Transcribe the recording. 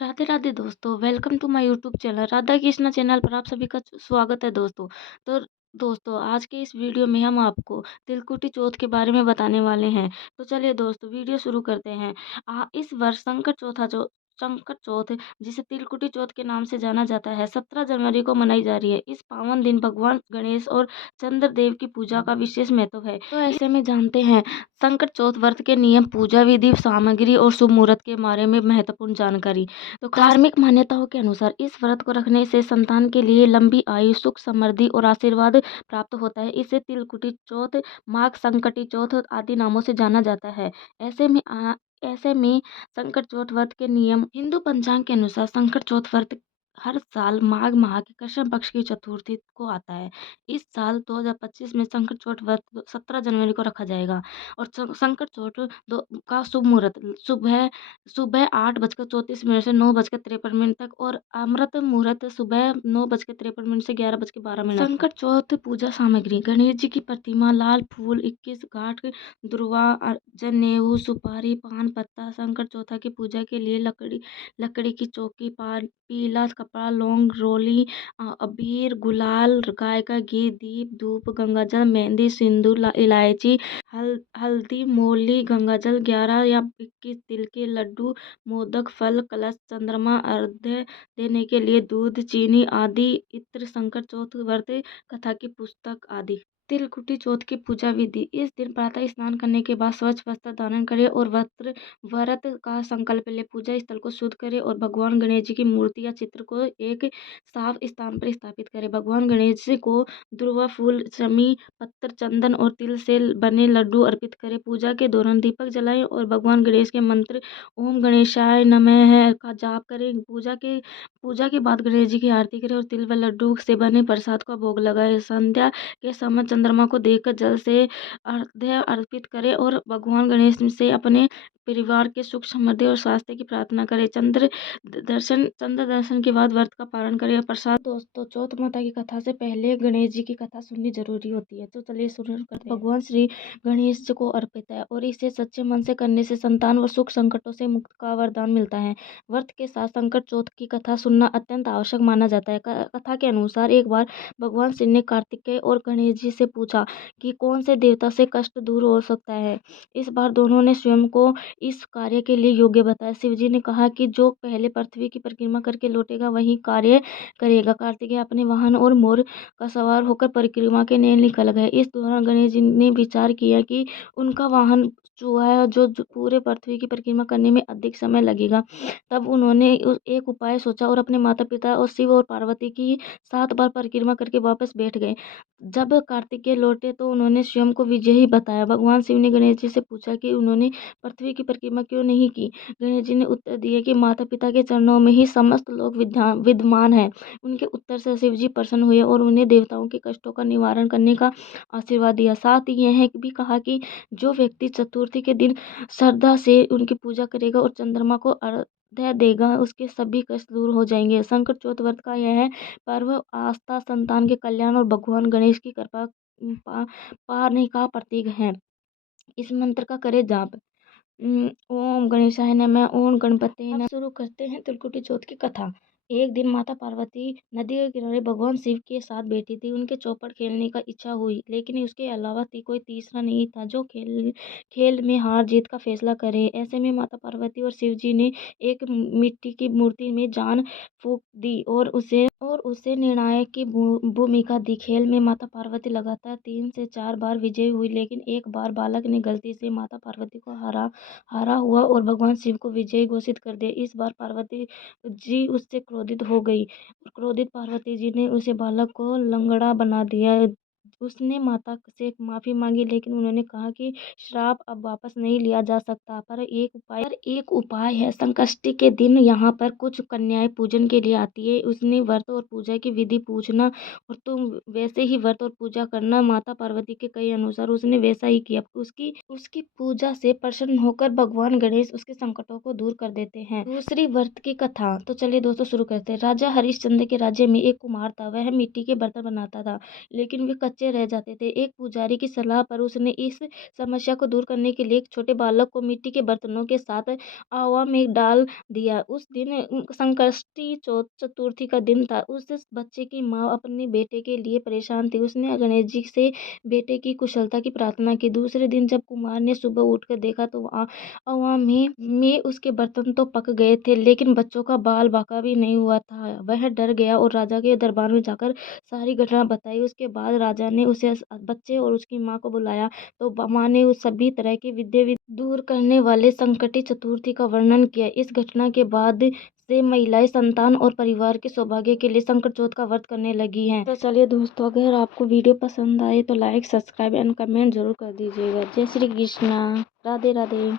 राधे राधे दोस्तों, welcome to my YouTube channel Radha Krishna channel पर आप सभी का स्वागत है दोस्तों। तो दोस्तों, आज के इस वीडियो में हम आपको तिलकुटी चौथ के बारे में बताने वाले हैं। तो चलिए दोस्तों, वीडियो शुरू करते हैं। इस वर्ष संकट चौथ, जिसे तिलकुटी चौथ के नाम से जाना जाता है, 17 जनवरी को मनाई जा रही है। इस पावन दिन भगवान गणेश और चंद्रदेव की पूजा का विशेष महत्व है। तो ऐसे में जानते हैं संकट चौथ व्रत के नियम, पूजा विधि, सामग्री और शुभ मुहूर्त के बारे में महत्वपूर्ण जानकारी। तो धार्मिक मान्यताओं के अनुसार इस व्रत को रखने से संतान के लिए लंबी आयु, सुख, समृद्धि और आशीर्वाद प्राप्त होता है। इसे तिलकुटी चौथ, माघ संकटी चौथ आदि नामों से जाना जाता है। ऐसे में संकट चौथ व्रत के नियम। हिंदू पंचांग के अनुसार संकट चौथ व्रत हर साल माघ माह की कृष्ण पक्ष की चतुर्थी को आता है। इस साल 2025 में संकट चौथ व्रत 17 जनवरी को रखा जाएगा। और संकट चौथ का शुभ मुहूर्त सुबह सुबह 8:34 से 9:53 तक और अमृत मुहूर्त सुबह 9:53 से 11:12। संकट चौथ पूजा सामग्री: गणेश जी की प्रतिमा, लाल फूल, 21 गांठ दुर्वा, जनेऊ, सुपारी, पान पत्ता। संकट चौथा की पूजा के लिए लकड़ी की चौकी, पीला कपड़ा, लौंग, रोली, अबीर, गुलाल, गाय का घी, दीप, धूप, गंगाजल, मेहंदी, सिंदूर, इलायची, हल्दी, मोली, गंगाजल, 11 या 21 तिल के लड्डू, मोदक, फल, कलश, चंद्रमा, अर्घ्य देने के लिए दूध, चीनी आदि इत्र। संकट चौथ व्रत कथा की पुस्तक आदि। तिलकुटी चौथ की पूजा विधि: इस दिन प्रातः स्नान करने के बाद स्वच्छ वस्त्र धारण करें और व्रत का संकल्प ले। पूजा स्थल को शुद्ध करें और भगवान गणेश जी की मूर्ति या चित्र को एक साफ स्थान पर स्थापित करें। भगवान गणेश जी को दुर्वा फूल, शमी पत्तर, चंदन और तिल से बने लड्डू अर्पित करें। पूजा के दौरान दीपक जलाएं और भगवान गणेश के मंत्र ओम गणेशाय नमः का जाप करें। पूजा के बाद गणेश जी की आरती करें और तिल व लड्डू से बने प्रसाद का भोग लगाएं। संध्या के समय चंद्रमा को देखकर जल से अर्घ्य अर्पित करें और भगवान गणेश से अपने परिवार के सुख, समृद्धि और स्वास्थ्य की प्रार्थना करें। चंद्र दर्शन के बाद व्रत का पारण करें। प्रसाद। दोस्तों, चौथ माता की कथा से पहले गणेश जी की कथा सुननी जरूरी होती है। तो चलिए शुरू करते हैं। भगवान श्री गणेश जी को अर्पित है और इसे सच्चे मन से करने से संतान व सुख संकटों से मुक्त का वरदान मिलता है। व्रत के साथ संकट चौथ की कथा सुनना अत्यंत आवश्यक माना जाता है। कथा के अनुसार एक बार भगवान शिव ने कार्तिकेय और गणेश जी से पूछा कि कौन से देवता से कष्ट दूर हो सकता है। इस बार दोनों ने स्वयं को इस कार्य के लिए योग्य बताया। शिव जी ने कहा कि जो पहले पृथ्वी की परिक्रमा करके लौटेगा वही कार्य करेगा। कार्तिकेय अपने वाहन और मोर का सवार होकर परिक्रमा के लिए निकल गए। इस दौरान गणेश जी ने विचार किया कि उनका वाहन चूहा है जो पूरे पृथ्वी की परिक्रमा करने में अधिक समय लगेगा। तब उन्होंने एक उपाय सोचा और अपने माता पिता और शिव और पार्वती की 7 बार परिक्रमा करके वापस बैठ गए। जब कार्तिकेय लौटे तो उन्होंने स्वयं को विजयी बताया। भगवान शिव ने गणेश जी से पूछा कि उन्होंने पृथ्वी की परिक्रमा क्यों नहीं की। गणेश जी ने उत्तर दिया कि माता पिता के चरणों में ही समस्त लोग विद्यमान है। उनके उत्तर से शिव जी प्रसन्न हुए और उन्हें देवताओं के कष्टों का निवारण करने का आशीर्वाद दिया। साथ ही यह भी कहा कि जो व्यक्ति चतुर्थी के दिन श्रद्धा से उनकी पूजा करेगा और चंद्रमा को अर्घ्य देगा, उसके सभी कष्ट दूर हो जाएंगे। संकट चौथ व्रत का यह पर्व आस्था, संतान के कल्याण और भगवान गणेश की कृपा पाने का प्रतीक है। इस मंत्र का करे जाप। ओम गणेशाय नमः, ओम गणपते नमः। शुरू करते हैं तिलकुटी चौथ की कथा। एक दिन माता पार्वती नदी के किनारे भगवान शिव के साथ बैठी थी। उनके चौपड़ खेलने का इच्छा हुई, लेकिन उसके अलावा कोई तीसरा नहीं था जो खेल में हार जीत का फैसला करे। ऐसे में माता पार्वती और शिव जी ने एक मिट्टी की मूर्ति में जान फूंक दी और उसे निर्णायक की भूमिका दी। खेल में माता पार्वती लगातार 3 से 4 बार विजयी हुई, लेकिन एक बार बालक ने गलती से माता पार्वती को हारा हुआ और भगवान शिव को विजयी घोषित कर दिया। इस बार पार्वती जी उससे क्रोधित हो गई। क्रोधित पार्वती जी ने उसे बालक को लंगड़ा बना दिया। उसने माता से माफी मांगी, लेकिन उन्होंने कहा कि श्राप अब वापस नहीं लिया जा सकता। पर एक उपाय है। संकष्टी के दिन यहाँ पर कुछ कन्याएं पूजन के लिए आती है। उसने व्रत और पूजा की विधि पूछना और तुम वैसे ही व्रत और पूजा करना। माता पार्वती के कई अनुसार उसने वैसा ही किया। उसकी पूजा से प्रसन्न होकर भगवान गणेश उसके संकटों को दूर कर देते हैं। दूसरी व्रत की कथा। तो चलिए दोस्तों शुरू करते हैं। राजा हरिश्चंद्र के राज्य में एक कुम्हार था। वह मिट्टी के बर्तन बनाता था, लेकिन वे कच्चे भूखे रह जाते थे। एक पुजारी की सलाह पर उसने इस समस्या को दूर करने के लिए एक छोटे बालक को मिट्टी के बर्तनों के साथ आवा में डाल दिया। उस दिन संकष्टी चतुर्थी का दिन था। उस बच्चे की माँ अपने बेटे के लिए परेशान थी। उसने गणेश जी से बेटे की कुशलता की प्रार्थना की। दूसरे दिन जब कुमार ने सुबह उठकर देखा तो अवा में उसके बर्तन तो पक गए थे, लेकिन बच्चों का बाल बाका भी नहीं हुआ था। वह डर गया और राजा के दरबार में जाकर सारी घटना बताई। उसके बाद राजा ने उसे बच्चे और उसकी माँ को बुलाया तो माँ ने उस सभी तरह की विद्या दूर करने वाले संकटी चतुर्थी का वर्णन किया। इस घटना के बाद से महिलाएं संतान और परिवार के सौभाग्य के लिए संकट चौथ का व्रत करने लगी हैं। तो चलिए दोस्तों, अगर आपको वीडियो पसंद आए तो लाइक, सब्सक्राइब एंड कमेंट जरूर कर दीजिएगा। जय श्री कृष्णा। राधे राधे।